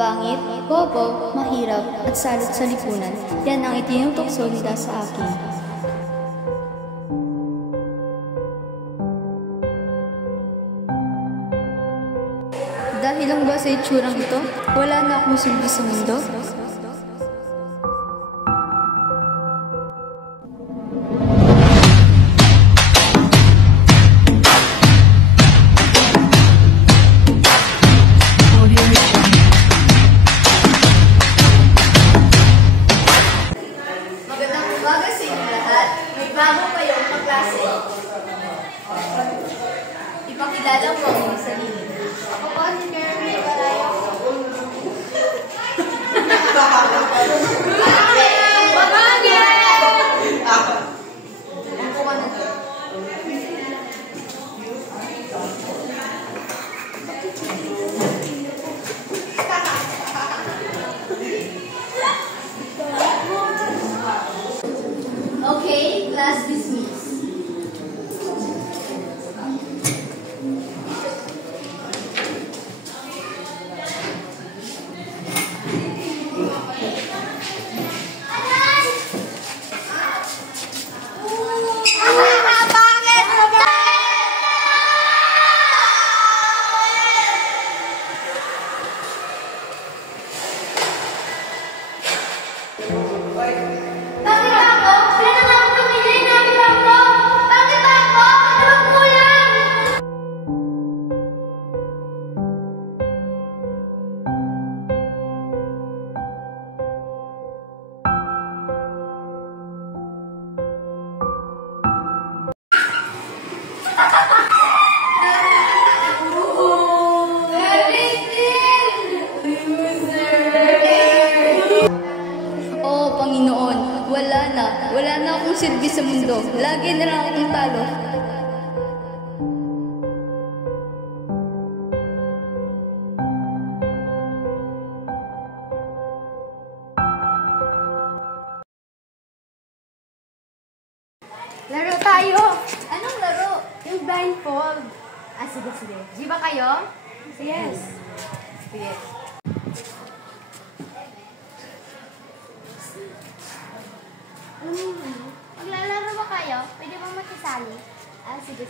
Pangit, bobo, mahirap, at salot sa lipunan. Yan ang itinutokso nila sa akin. Dahil lang ba sa itsurang ito, wala na akong silbi sa mundo? Magandang umaga sa inyo lahat. May bago kayong kaklase. Ipakilala po ang inyong sarili. Ako po si Mary Baraya. Okay, class dismissed. Bakit ako? Sila na ako pamilya namin ako! Bakit ako? Ano po yan? Oo, Panginoon, wala na akong silbi sa mundo. Lagi na lang akong talo. Laro tayo! Anong laro? Yung blindfold. Ah, sige. Di ba kayo? Yes. Sige. Maglalaro ba kayo? Pwede ba makisali? Ah, sige.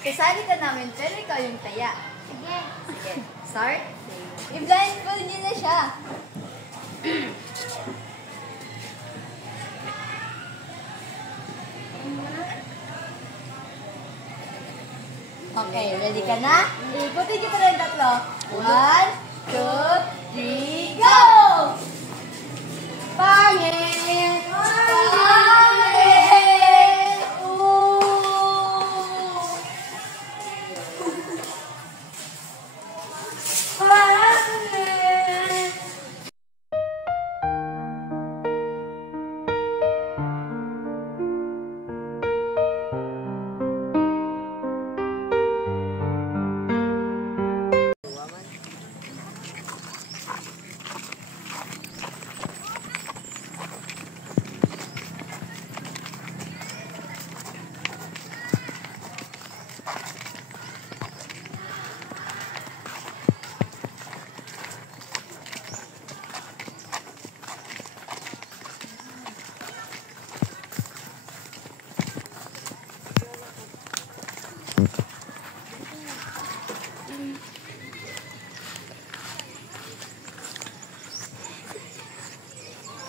Kasali ka namin, pero ikaw yung taya. Sige. Start? I-blindfold niyo na siya. Okay, ready ka na? Ikutin kita na yung tatlo. 1, 2, 3, go! Pangit! Pangit! Pangit!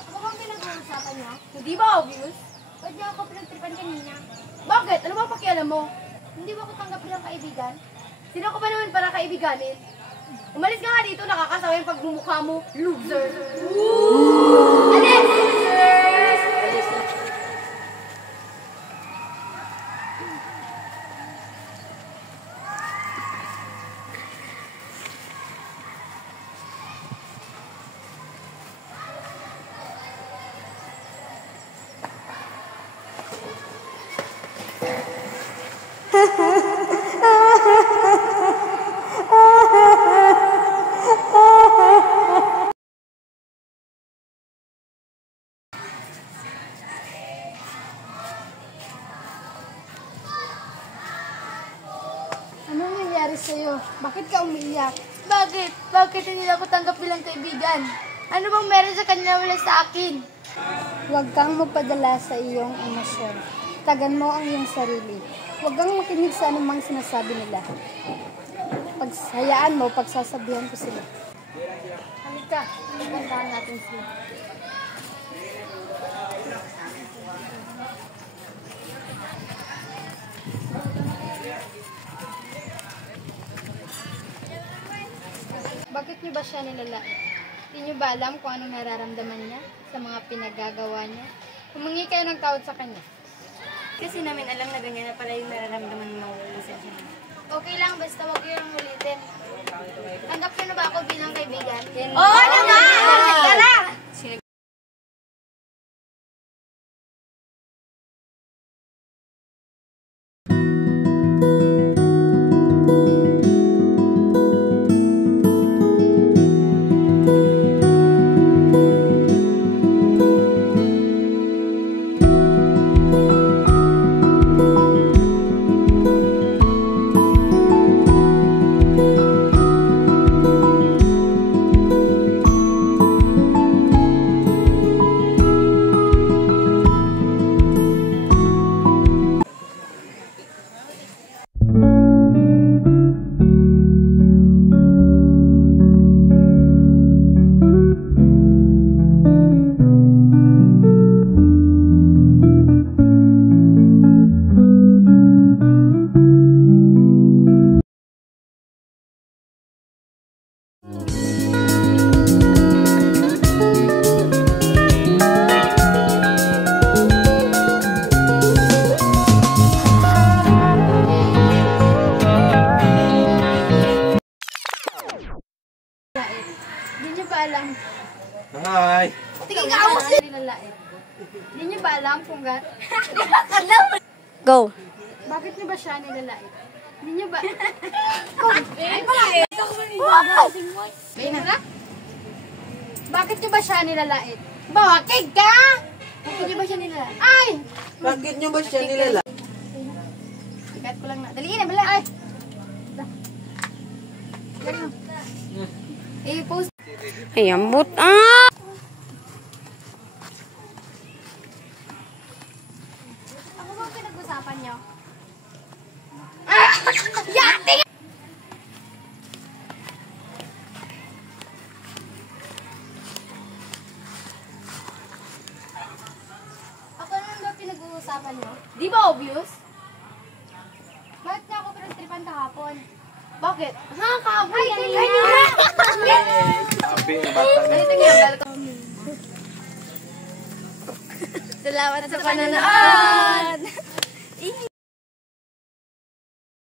Ano bang pinag-uusapan niyo? Hindi ba obvious? Ba't niyo ako pinagtripan kanina? Bakit? Ano ba pakialam mo? Hindi ba ako tanggap bilang kaibigan? Sino ko ba naman para kaibiganin? Umalis ka nga dito, nakakasama yung pagmumukha mo, loser! Alis! nangyari sa'yo? Bakit ka umiiyak? Bakit? Bakit hindi ako tanggap bilang kaibigan? Ano bang meron sa kanila wala sa akin? Huwag kang magpadala sa iyong emosyon. Tagan mo ang iyong sarili. Huwag kang makinig sa anumang sinasabi nila. Paghayaan mo, pagsasabihan ko sila. Halika, kantahan natin sila. Bakit niyo ba siya nilalait? Hindi niyo ba alam kung anong nararamdaman niya sa mga pinagagawa niya? Humingi kayo ng tawad sa kanya. Kasi namin alam na ganyan na pala yung nararamdaman mo. Pasensya na. Okay lang, basta huwag yung ulitin. Tanggap niyo na ba ako bilang kaibigan? Oo naman! Tara! Hindi niyo ba alam? Hi! Tingin ka ako sa nilalait. Hindi niyo ba alam kung Go! bakit niyo ba siya nilalait? Hindi niyo ba... Bakit niyo ba siya nilalait? Bakit ka? Bakit niyo ba siya nilalait? Ay! Bakit nyo ba siya nilala? Ikat ko lang na. Dali na, bala. Ay! I-post. Ay, ambot. Ah! Ako ba pinag-usapan niyo? Ako naman ba pinag-uusapan niyo? Di ba obvious? Bakit niya ako pinagtripan kahapon? Bakit? Ha, kahapon kanina! Sabi na bata na. Ganito nga, welcome. Salamat sa panonood!